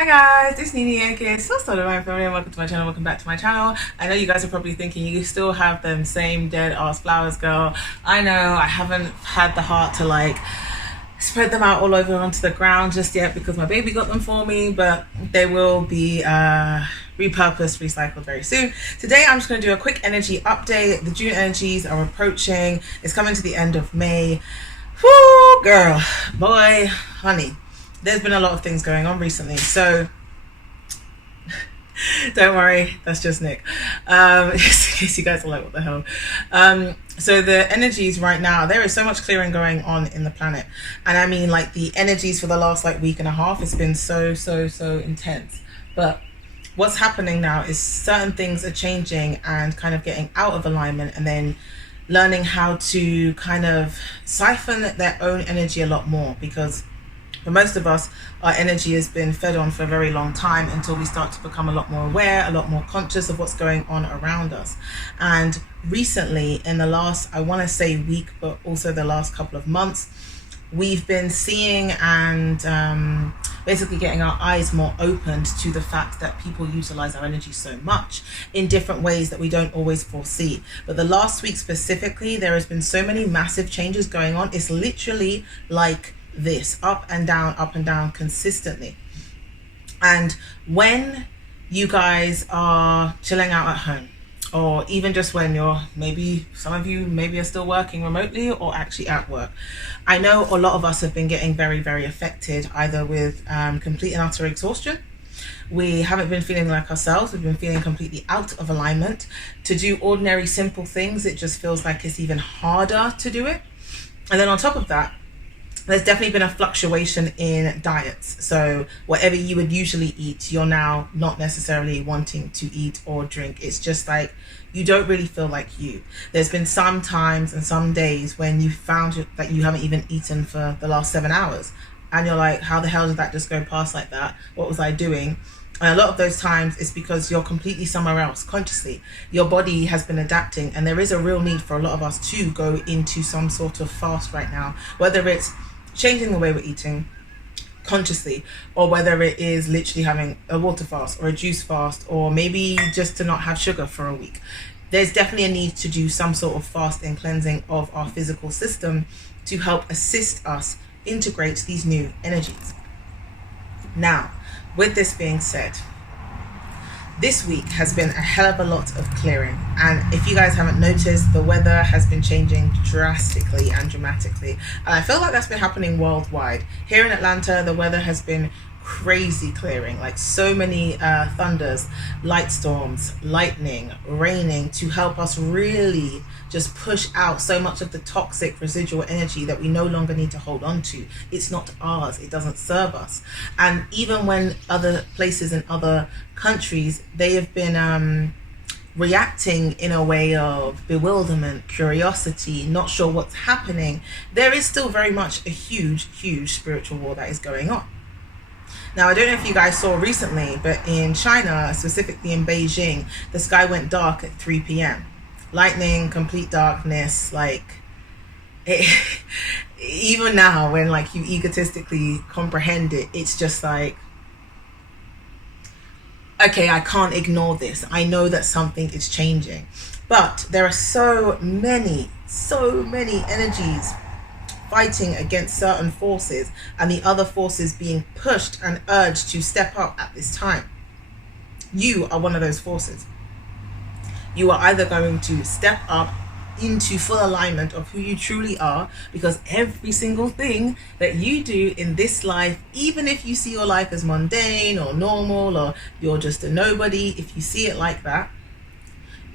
Hi guys, it's Nini aka SoulStar Divine Family and welcome to my channel, welcome back to my channel. I know you guys are probably thinking you still have them same dead ass flowers, girl. I know, I haven't had the heart to like spread them out all over onto the ground just yet because my baby got them for me, but they will be repurposed, recycled very soon. Today I'm just going to do a quick energy update. The June energies are approaching. It's coming to the end of May. Whoo, girl, boy, honey. There's been a lot of things going on recently, so don't worry, that's just Nick. Just in case you guys are like, what the hell? So the energies right now, there is so much clearing going on in the planet. And I mean, like, the energies for the last like week and a half, it's been so intense. But what's happening now is certain things are changing and kind of getting out of alignment, and then learning how to kind of siphon their own energy a lot more, because for most of us, our energy has been fed on for a very long time until we start to become a lot more aware, a lot more conscious of what's going on around us. And recently, in the last, I want to say week, but also the last couple of months, we've been seeing and basically getting our eyes more opened to the fact that people utilize our energy so much in different ways that we don't always foresee. But the last week specifically, there has been so many massive changes going on. It's literally like this, up and down consistently. And when you guys are chilling out at home, or even just when you're, maybe some of you maybe are still working remotely or actually at work, I know a lot of us have been getting very affected, either with complete and utter exhaustion. We haven't been feeling like ourselves. We've been feeling completely out of alignment. To do ordinary simple things, it just feels like it's even harder to do it. And then on top of that, there's definitely been a fluctuation in diets. So whatever you would usually eat, you're now not necessarily wanting to eat or drink. It's just like you don't really feel like you. There's been some times and some days when you found that you haven't even eaten for the last 7 hours. And you're like, how the hell did that just go past like that? What was I doing? And a lot of those times it's because you're completely somewhere else consciously. Your body has been adapting, and there is a real need for a lot of us to go into some sort of fast right now, whether it's changing the way we're eating consciously, or whether it is literally having a water fast or a juice fast, or maybe just to not have sugar for a week. There's definitely a need to do some sort of fast and cleansing of our physical system to help assist us integrate these new energies. Now, with this being said, this week has been a hell of a lot of clearing, and if you guys haven't noticed, the weather has been changing drastically and dramatically, and I feel like that's been happening worldwide. Here in Atlanta, the weather has been crazy clearing, like so many thunders, light storms, lightning, raining, to help us really just push out so much of the toxic residual energy that we no longer need to hold on to. It's not ours, it doesn't serve us. And even when other places in other countries, they have been reacting in a way of bewilderment, curiosity, not sure what's happening, there is still very much a huge spiritual war that is going on. Now, I don't know if you guys saw recently, but in China, specifically in Beijing, the sky went dark at 3 p.m. Lightning, complete darkness, like it, even now when like you egotistically comprehend it, it's just like, okay, I can't ignore this. I know that something is changing. But there are so many energies fighting against certain forces, and the other forces being pushed and urged to step up at this time. You are one of those forces. You are either going to step up into full alignment of who you truly are, because every single thing that you do in this life, even if you see your life as mundane or normal, or you're just a nobody, if you see it like that,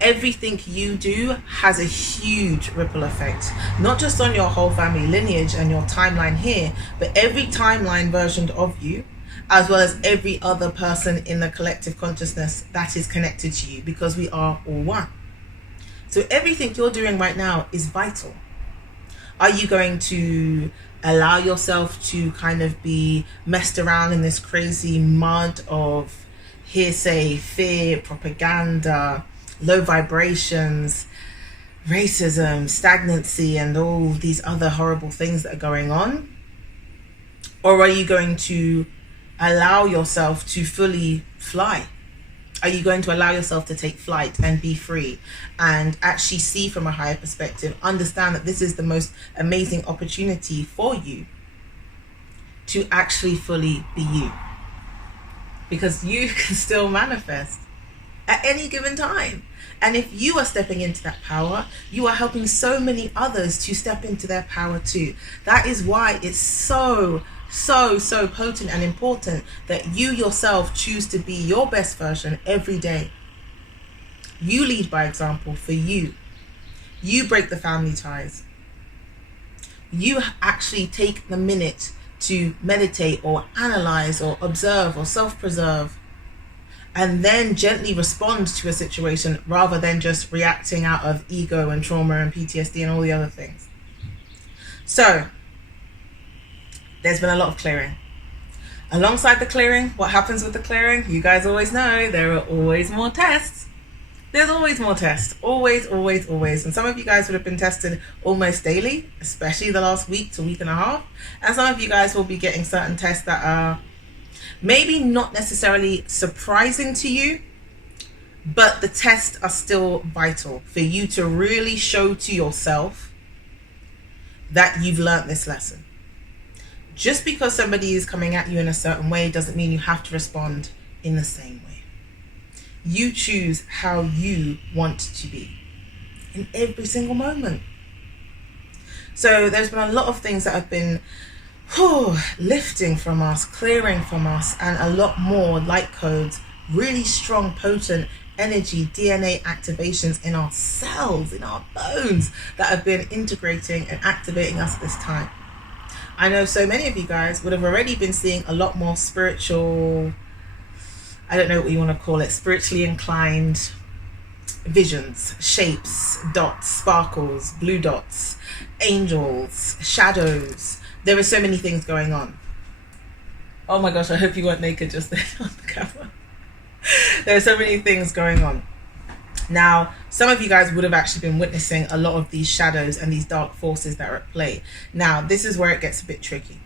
everything you do has a huge ripple effect, not just on your whole family lineage and your timeline here, but every timeline version of you, as well as every other person in the collective consciousness that is connected to you, because we are all one. So everything you're doing right now is vital. Are you going to allow yourself to kind of be messed around in this crazy mud of hearsay, fear, propaganda, low vibrations, racism, stagnancy, and all these other horrible things that are going on? Or are you going to allow yourself to fully fly? Are you going to allow yourself to take flight and be free and actually see from a higher perspective, understand that this is the most amazing opportunity for you to actually fully be you? Because you can still manifest at any given time. And if you are stepping into that power, you are helping so many others to step into their power too. That is why it's so potent and important that you yourself choose to be your best version every day. You lead by example for you. You break the family ties. You actually take the minute to meditate or analyze or observe or self-preserve, and then gently respond to a situation rather than just reacting out of ego and trauma and PTSD and all the other things. So there's been a lot of clearing. Alongside the clearing, what happens with the clearing? You guys always know there are always more tests. There's always more tests. Always. And some of you guys would have been tested almost daily, especially the last week to week and a half. And some of you guys will be getting certain tests that are maybe not necessarily surprising to you, but the tests are still vital for you to really show to yourself that you've learned this lesson. Just because somebody is coming at you in a certain way doesn't mean you have to respond in the same way. You choose how you want to be in every single moment. So there's been a lot of things that have been lifting from us, clearing from us, and a lot more light codes, really strong, potent energy, DNA activations in our cells, in our bones, that have been integrating and activating us at this time. I know so many of you guys would have already been seeing a lot more spiritual, I don't know what you want to call it, spiritually inclined visions, shapes, dots, sparkles, blue dots, angels, shadows. There are so many things going on. Oh my gosh, I hope you weren't naked just then on the camera. There are so many things going on. Now, some of you guys would have actually been witnessing a lot of these shadows and these dark forces that are at play. Now, this is where it gets a bit tricky.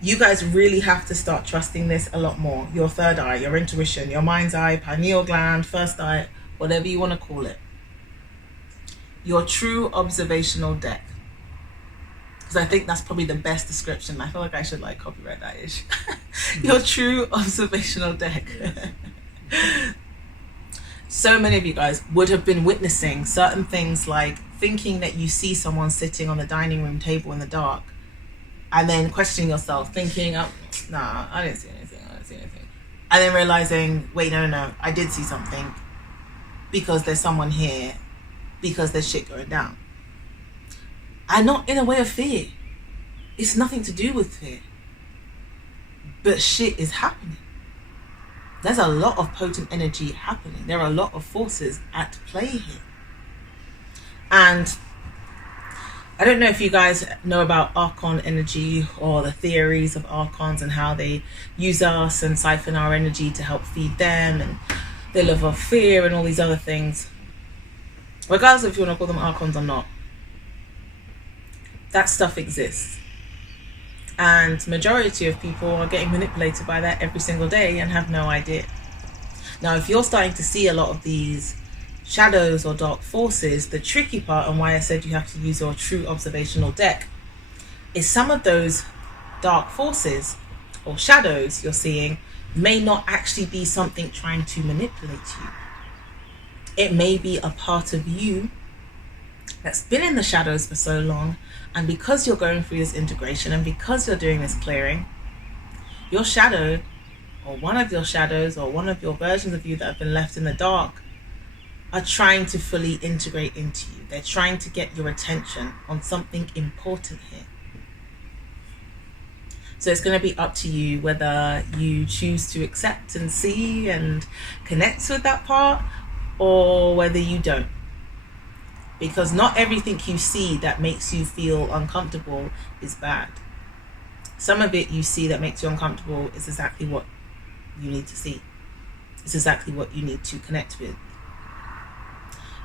You guys really have to start trusting this a lot more. Your third eye, your intuition, your mind's eye, pineal gland, first eye, whatever you want to call it. Your true observational deck. Because I think that's probably the best description. I feel like I should like copyright that ish. Your true observational deck. So many of you guys would have been witnessing certain things, like thinking that you see someone sitting on the dining room table in the dark, and then questioning yourself, thinking, nah, I didn't see anything. And then realizing, wait, no, I did see something, because there's someone here, because there's shit going down. And not in a way of fear. It's nothing to do with fear. But shit is happening. There's a lot of potent energy happening. There are a lot of forces at play here. And I don't know if you guys know about Archon energy or the theories of Archons and how they use us and siphon our energy to help feed them, and their love of fear and all these other things. Regardless if you want to call them Archons or not, that stuff exists. And majority of people are getting manipulated by that every single day and have no idea. Now, if you're starting to see a lot of these shadows or dark forces, the tricky part, and why I said you have to use your true observational deck, is some of those dark forces or shadows you're seeing may not actually be something trying to manipulate you. It may be a part of you that's been in the shadows for so long, and because you're going through this integration and because you're doing this clearing, your shadow, or one of your shadows, or one of your versions of you that have been left in the dark, are trying to fully integrate into you. They're trying to get your attention on something important here. So it's going to be up to you whether you choose to accept and see and connect with that part, or whether you don't. Because not everything you see that makes you feel uncomfortable is bad. Some of it you see that makes you uncomfortable is exactly what you need to see. It's exactly what you need to connect with.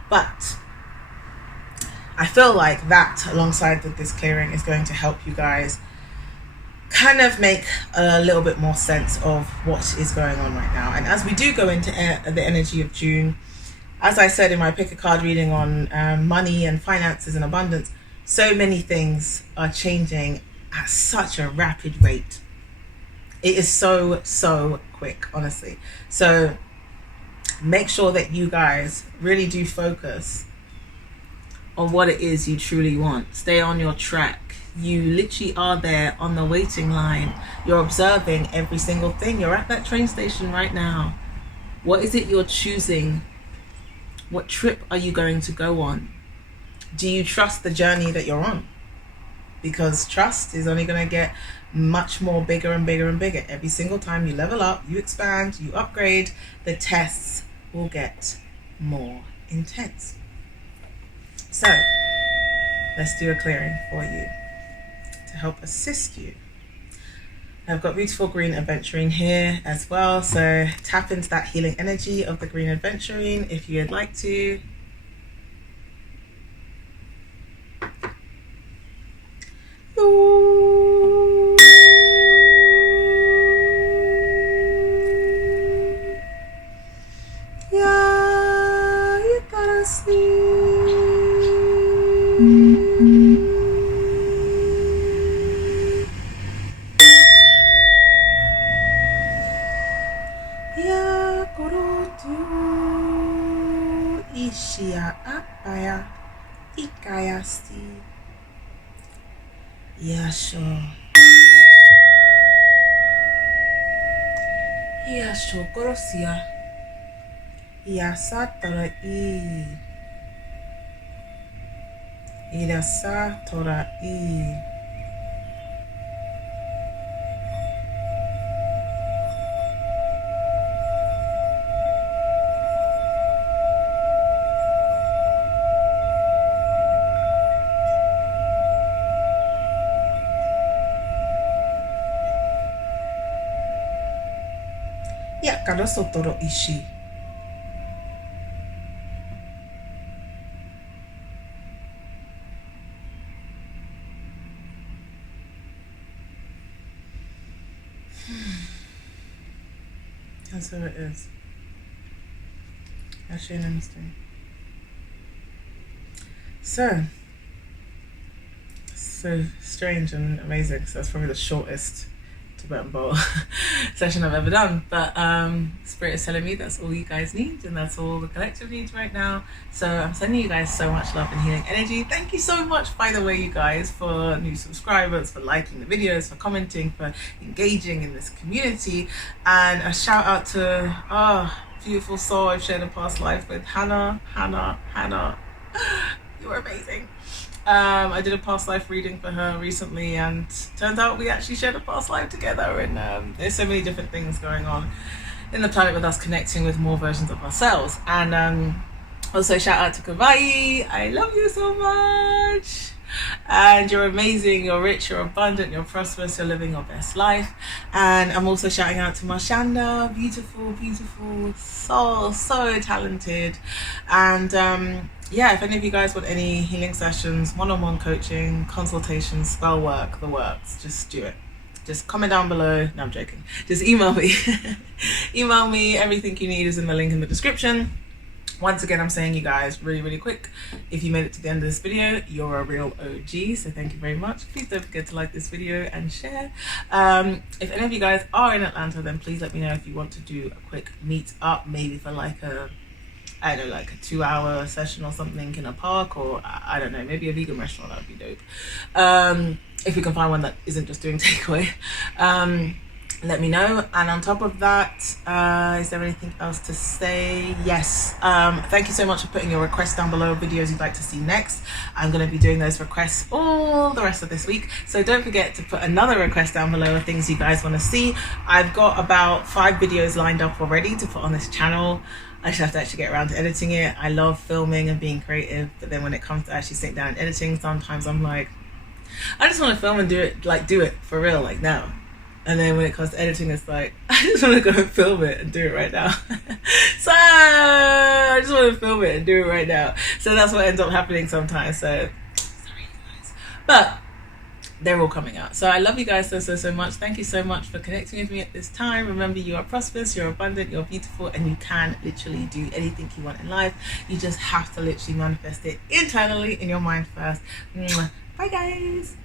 But I feel like that, alongside with this clearing, is going to help you guys kind of make a little bit more sense of what is going on right now. And as we do go into the energy of June, as I said in my pick a card reading on money and finances and abundance, so many things are changing at such a rapid rate. It is so quick, honestly. So make sure that you guys really do focus on what it is you truly want. Stay on your track. You literally are there on the waiting line. You're observing every single thing. You're at that train station right now. What is it you're choosing? What trip are you going to go on? Do you trust the journey that you're on? Because trust is only going to get much more bigger and bigger and bigger. Every single time you level up, you expand, you upgrade, the tests will get more intense. So let's do a clearing for you to help assist you. I've got beautiful green adventurine here as well, so tap into that healing energy of the green adventurine if you'd like to. Yeah, you gotta see. Ya korotu ishia apaya ikayasti. Yasho. Yasho korosia. Yasatara i. Irasatora i. Yakarosotoro ishi. And so it is. Actually, namaste. So strange and amazing. So that's probably the shortest Tibetan bowl session I've ever done, but Spirit is telling me that's all you guys need, and that's all the collective needs right now. So I'm sending you guys so much love and healing energy. Thank you so much, by the way, you guys, for new subscribers, for liking the videos, for commenting, for engaging in this community. And a shout out to beautiful soul I've shared a past life with, Hannah. You're amazing. I did a past life reading for her recently, and turns out we actually shared a past life together, and there's so many different things going on in the planet with us connecting with more versions of ourselves. And also shout out to Kavai. I love you so much, and you're amazing, you're rich, you're abundant, you're prosperous, you're living your best life. And I'm also shouting out to Marshanda, beautiful soul, so talented. And yeah, if any of you guys want any healing sessions, one-on-one coaching, consultations, spell work, the works, just do it. Just comment down below. No, I'm joking. Just email me. Email me. Everything you need is in the link in the description. Once again, I'm saying, you guys, really quick, if you made it to the end of this video, you're a real OG, so thank you very much. Please don't forget to like this video and share. If any of you guys are in Atlanta, then please let me know if you want to do a quick meet up, maybe for like a, I don't know, like a 2-hour session or something in a park, or I don't know, maybe a vegan restaurant. That would be dope. If we can find one that isn't just doing takeaway, let me know. And on top of that, is there anything else to say? Yes. Thank you so much for putting your requests down below, videos you'd like to see next. I'm going to be doing those requests all the rest of this week, so don't forget to put another request down below of things you guys want to see. I've got about 5 videos lined up already to put on this channel. I just have to actually get around to editing it. I love filming and being creative, but then when it comes to actually sitting down and editing, sometimes I'm like, I just want to film and do it for real, like now. And then when it comes to editing, it's like, I just want to go and film it and do it right now. So I just want to film it and do it right now. So that's what ends up happening sometimes. So sorry, you guys. But they're all coming out. So I love you guys so much. Thank you so much for connecting with me at this time. Remember, you are prosperous, you're abundant, you're beautiful, and you can literally do anything you want in life. You just have to literally manifest it internally in your mind first. Bye guys.